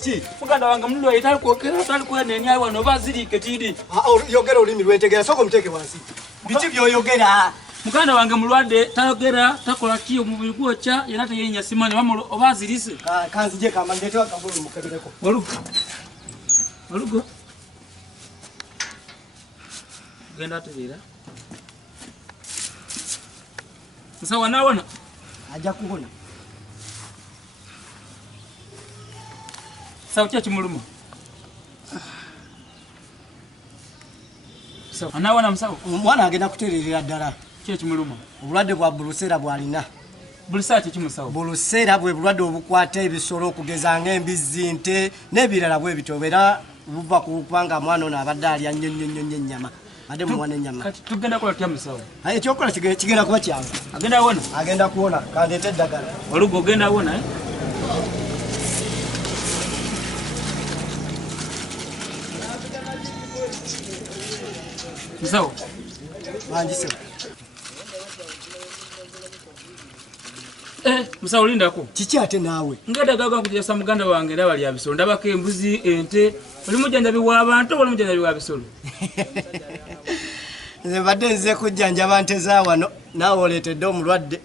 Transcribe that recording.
Kiki? Muganda wange mulwaye talikwenda wano oba ziriike tiri. Yogera olulimi lwentegera soko muteke wansi. Biki by'oyogera? Muganda wange mulwadde tayogera takola ki omubiri gwokya era teyenya simanyi oba zirise. Kanzije kama ndetewa kabulu mukabereko. Olugo. Genda ategeera. Musawo anaawona? Ajja kubona. Sawa kya kimuluma. Sawa anaawona musawo? Omwana agenda kutereerera ddala. Kya kimuluma. Obulwadde bwa bulusera bw'alina. Bulusera kiki musawo? Bulusera bwe bulwadde obukwata ebisolo okugeza ng'embizzi, nte n'ebirala bwe bityo era buva ku kubanga mwana ono abadde alya nnyo ennyama. Ate mwana ennyama. Kati tugenda kola tutya musawo? Ekyokukola kigenda kuba kyangu. Agenda awona? Agenda kuwona kandeete eddagala. Olugo ogenda awona eh? Musawo? Banjise. Musawo lindako. Kiki ate naawe? Ngedagaga kujasa muganda wange era bali abisolo ndabako embuzi ente oli mujjanjabi w'abantu oli mujjanjabi wa bisolo. Nze mbadde nze kujjanjaba nte za wano naawe oleetedde omulwadde.